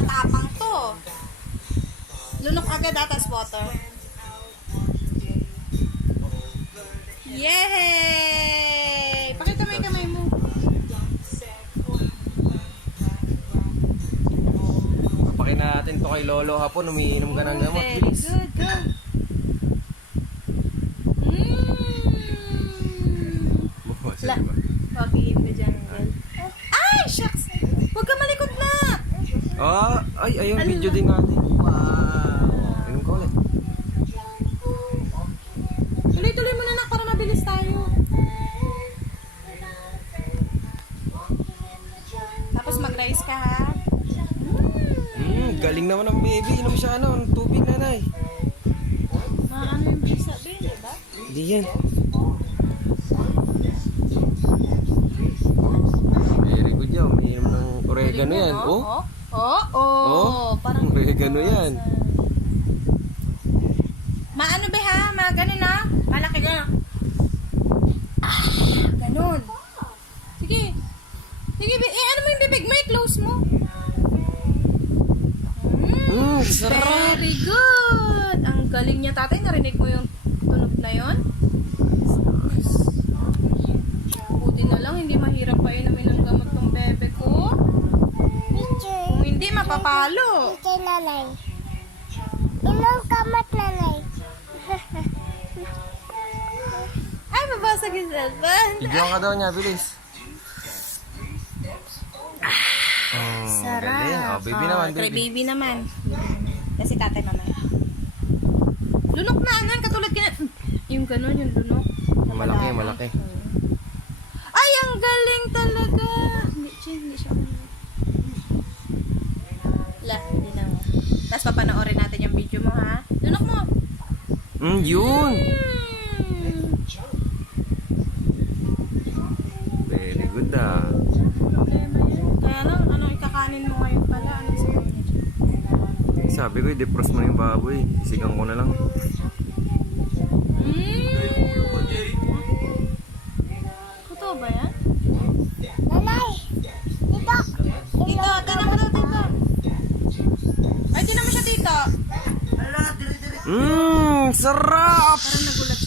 Matapang to. Lunok agad atas water. Yay! Pakita mo yung kamay mo. Papakin natin to kay Lolo hapon. Umiinom ka ng gamot. Very Bilis. good, go. La, pag-iin ka dyan. Ay, shucks! Huwag ka malikot na! Ay, ayun, video din natin. Wow! Inom ka ulit. Tuloy-tuloy mo na nak para mabilis tayo. Tapos mag-rice ka ha. Galing naman ng baby. Inom siya ng tubig, nanay. Ano yung bisa din, diba? Hindi yan. Very good yan. Umiinom ng oregano yan. Oh? Parang oregano yan. Maano ba ha? Ganun ha? Malaki na. Ganun. Sige. Sige, ano mo yung bibig mo? I-close mo. Sarap. Very good. Ang galing niya, tatay. Narinig mo yung tunog na yon? Buti na lang, hindi mahirap pa inumin ng gamot ng bebe ko. Kung hindi, mapapalo. Teacher nanay. Ilang kamat nanay. Ay, mabasag yung cellphone. Video ka daw niya, bilis. Sarap. Galing. Baby naman, Try baby. baby naman. Kasi tatay mamaya. Lunok na, anan. Katulad ka yung gano'n, yung lunok. Malaki, malaki. Ay, ang galing talaga. Hindi siya. Hindi na. Tapos papanoorin natin yung video mo, ha? Lunok mo. Yun. Very good Problema yan. Kaya lang, ikakanin mo ngayon pala? Anong sabi niya dyan? Sabi ko, i-defrost mo yung baboy. Sigang ko na lang. Totoo ba yan? Nanay. Dito. Tito, tinan mo daw, tito. Ay, tinan mo siya, tito. Sarap! Parang nagulat